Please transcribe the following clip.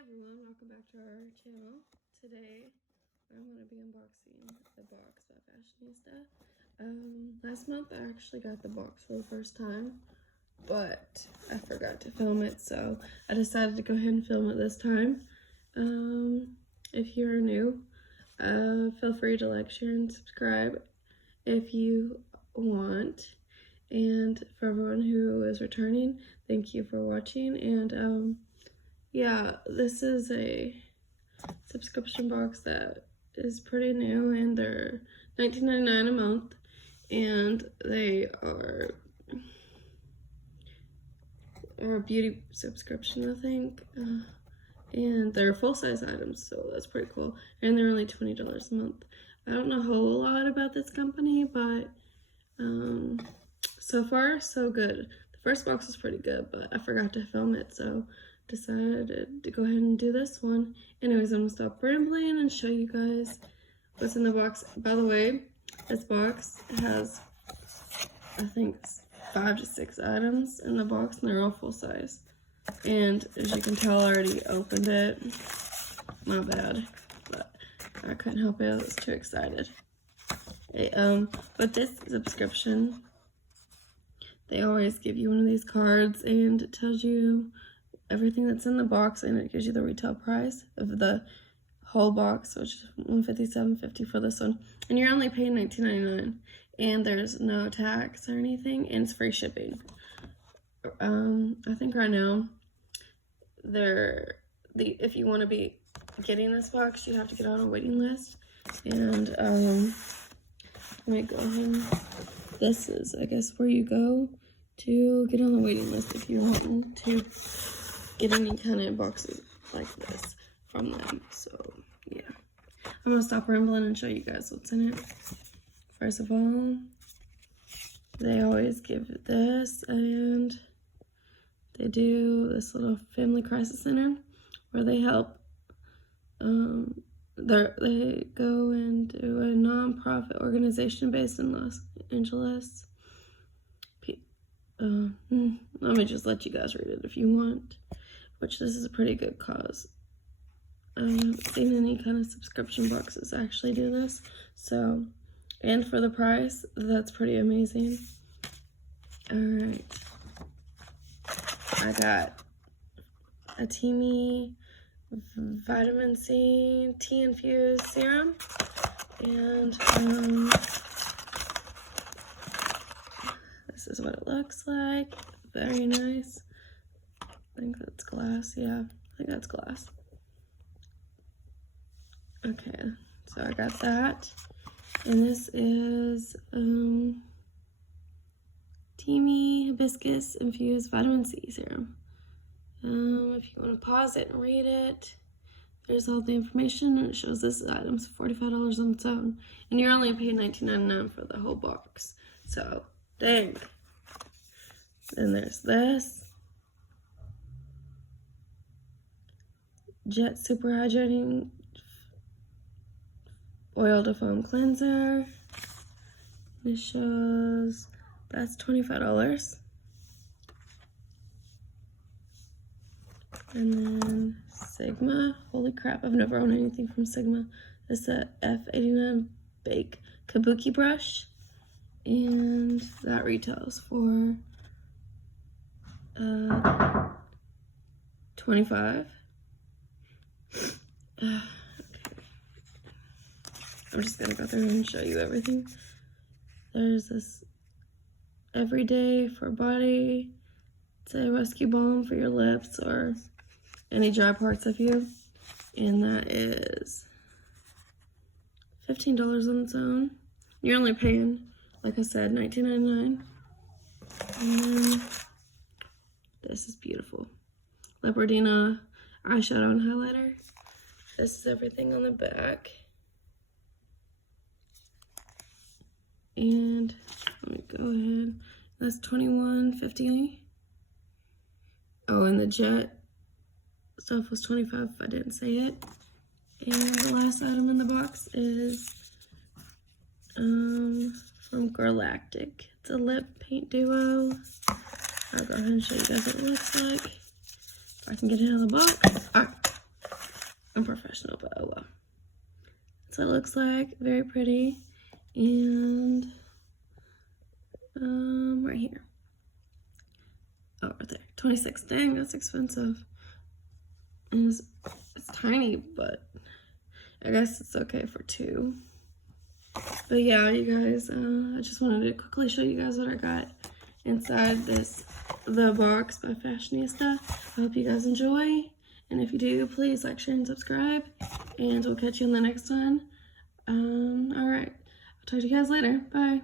everyone, welcome back to our channel. Today I'm going to be unboxing the box by Fashionista. Last month I actually got the box for the first time, but I forgot to film it, so I decided to go ahead and film it this time. If you're new, feel free to like, share, and subscribe if you want. And for everyone who is returning, thank you for watching. And yeah, this is a subscription box that is pretty new, and they're $19.99 a month, and they are a beauty subscription, I think, and they're full-size items, so that's pretty cool, and they're only $20 a month. I don't know a whole lot about this company, but so far so good. The first box was pretty good, but I forgot to film it, so decided to go ahead and do this one. Anyways, I'm gonna stop rambling and show you guys what's in the box. By the way, this box has, I think, 5 to 6 items in the box, and they're all full size. And as you can tell, I already opened it. My bad, but I couldn't help it. I was too excited. But this subscription, they always give you one of these cards, and it tells you everything that's in the box, and it gives you the retail price of the whole box, which is $157.50 for this one, and you're only paying $19.99, and there's no tax or anything, and it's free shipping. I think right now if you want to be getting this box, you have to get on a waiting list. And let me go ahead. This is, I guess, where you go to get on the waiting list if you want to get any kind of boxes like this from them. So yeah, I'm gonna stop rambling and show you guys what's in it. First of all, they always give this, and they do this little family crisis center where they help. They go and do a non-profit organization based in Los Angeles. Let me just let you guys read it if you want, which this is a pretty good cause. I haven't seen any kind of subscription boxes actually do this, so, and for the price, that's pretty amazing. Alright, I got a Teamy vitamin C tea infused serum, and this is what it looks like. Very nice. I think that's glass. Yeah, I think that's glass. Okay, so I got that. And this is Teamy hibiscus infused vitamin C serum. If you want to pause it and read it, there's all the information, and it shows this item's $45 on its own, and you're only paying $19.99 for the whole box. So dang. Then there's this Jet Super Hydrating Oil to Foam Cleanser. This shows that's $25. And then Sigma. Holy crap, I've never owned anything from Sigma. It's a F89 Bake Kabuki brush, and that retails for $25. Okay. I'm just gonna go through and show you everything. There's this Everyday for Body. It's a rescue balm for your lips or any dry parts of you, and that is $15 on its own. You're only paying, like I said, $19.99. And then this is beautiful. Leopardina eyeshadow and highlighter. This is everything on the back. And let me go ahead. That's $21.50. Oh, and the Jet stuff was $25 if I didn't say it. And the last item in the box is from Galactic. It's a lip paint duo. I'll go ahead and show you guys what it looks like. If I can get it out of the box. Alright. unprofessional, but oh well. That's what it looks like. Very pretty. And right here. Oh, right there. 26. Dang, that's expensive. And it's tiny, but I guess it's okay for 2. But yeah, you guys, I just wanted to quickly show you guys what I got inside the box by Fashionista. I hope you guys enjoy. And if you do, please like, share, and subscribe. And we'll catch you in the next one. Alright. I'll talk to you guys later. Bye.